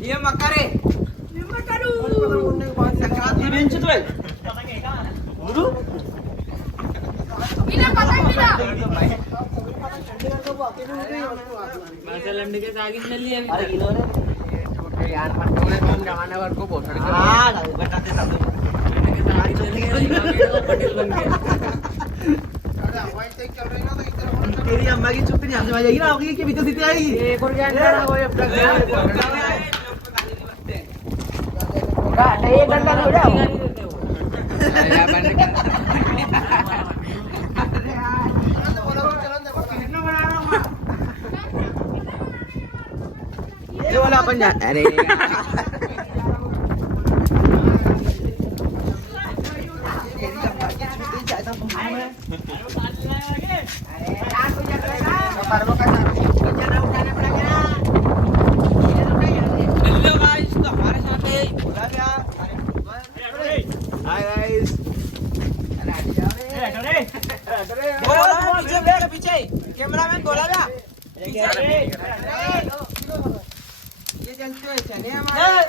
ये मकारे ये मकारू संक्रांति बेंच तो है गुरु बिना पता बिना मासा लंडे के सागिन ने लिया अरे इन्होंने यार पट्टों ने कौन जमाने वार को बहुत सारे हां बताते सब लंडे के सागिन ने लिया पटेल बन गया तेरी अम्मा की चुप्पी नहीं हमसे आ जाएगी ना होगी कि भीतर सीधे आएगी एक और ज्ञान करा वो अब तक ये डंडा हो जाओ ये वाला अपन जा अरे पीछे कैमरामैन बोला ना ये चलते हुए चले हमारे